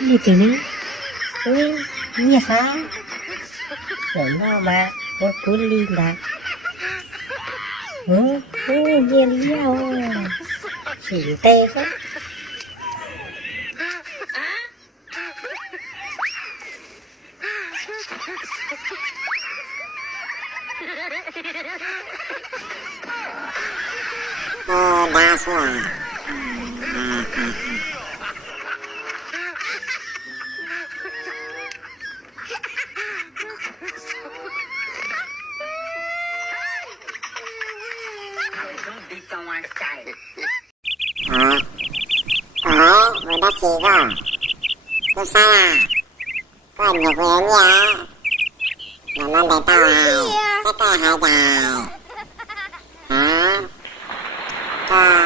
Như thế này. Như hả? Rồi nó mà có cú đi là. Nhiên nhau. Chỉ tê không? Đa số à. Vừa đắt gì cơ? Tôi sao à? Có ảnh nhục với nhá. Làm ăn đầy tao à? Tất cả hai đài. Hả? Có